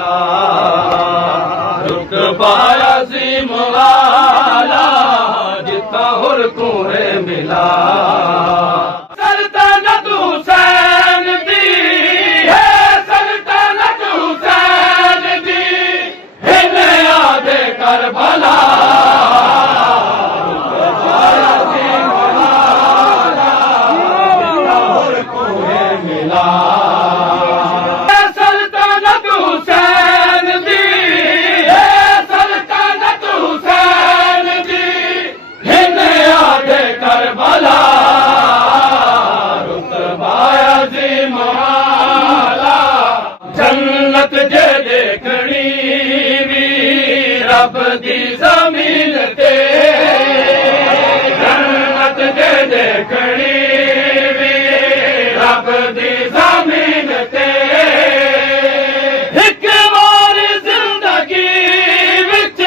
मिला रुतबा अज़ीम आला जितना हुर कुहे मिला सल्तनत हुसैन दी है सल्तनत हुसैन दी हिन आदे करबला रुतबा अज़ीम आला जितना हुर कुहे मिला जन्नत जे देखनी भी रब दी ज़मीन ते जन्नत जे देखनी भी रब दी ज़मीन ते एक बार जिंदगी विच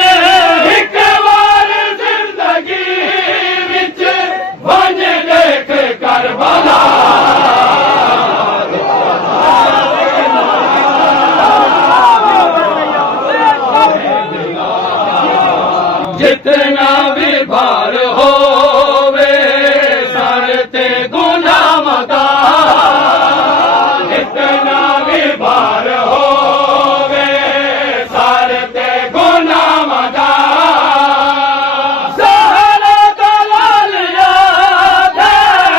एक बार जिंदगी विच वंज देख करबला जितना भी भार होवे सर ते गुनाह दा जितना भी भार होवे सर ते गुनाह दा ज़हरा दा लाल याद है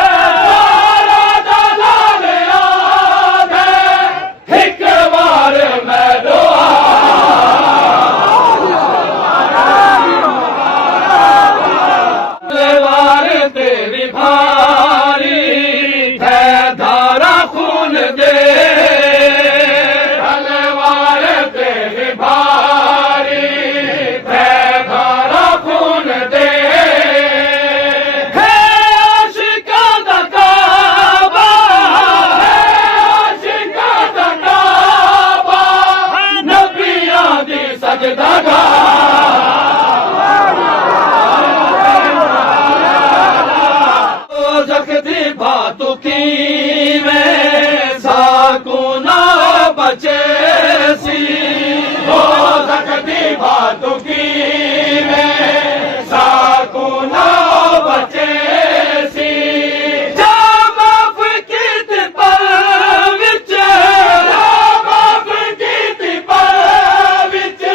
ज़हरा दा लाल याद है एक बार मैं रोआ तेरी भारी है धारा खून दे तलवार तेरी भारी है धारा खून दे है आशिकां दा काबा है आशिकां दा काबा नबियां दी सजदागाह जगदी बातों की में साकू ना बचे सी ओ जगदी बातों की में साकू ना बचे सी जा माफ कीत पर विच जा माफ कीत पर विच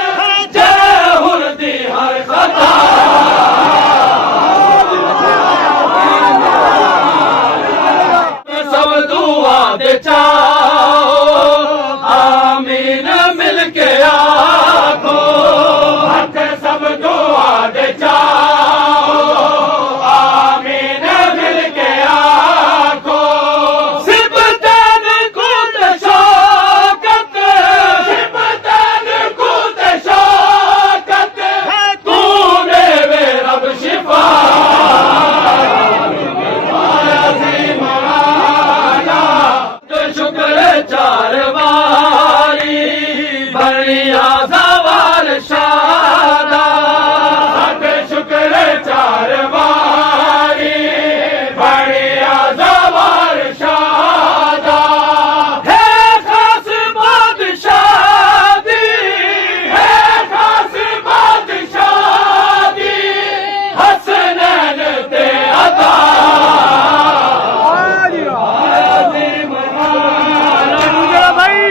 जय हुर दी हर खता सब दुआ दे चाओ आमीन मिल के आखो हक सब दुआ दे चाओ आमीन मिल के आखो सिबतन कूद शौकत सिबतन कूद शौकत तूने वे रब शिफा शुक्र चार बारी बनिया सवार शादा शुक्र चार बारी बनिया सवार शादा है खास बादशाह दी है खास बादशाह दी हसनैन ते अता भाई